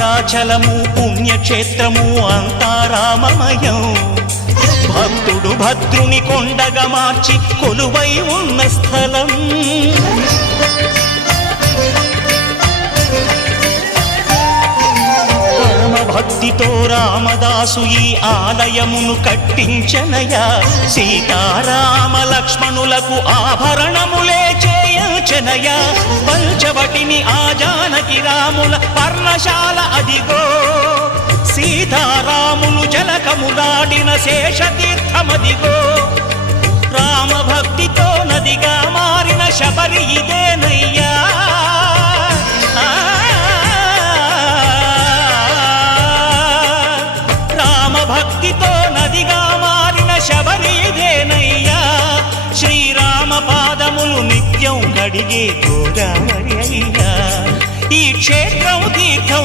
భద్రాచలము పుణ్యక్షేత్రము అంతా రామమయం. భక్తుడు భద్రుని కొండగా మార్చి కొలువై ఉన్న స్థలం. భక్తితో రామదాసు ఈ ఆలయమును కట్టించనయా. సీతారామ లక్ష్మణులకు ఆభరణములే చేయించనయా. పంచవటిని ఆ జానకి రాముల పర్ణశాల అదిగో. సీతారాములు జలకములాడిన శేషతీర్థమదిగో. రామభక్తితో నదిగా మారిన శబరి ఇదేనయ్యా. భక్తితో నదిగా మారిన శబరి ఇదేనయ్యా. శ్రీరామ పాదములు నిత్యం కడిగే గోదావరి అయ్యా. ఈ క్షేత్రం తీర్థం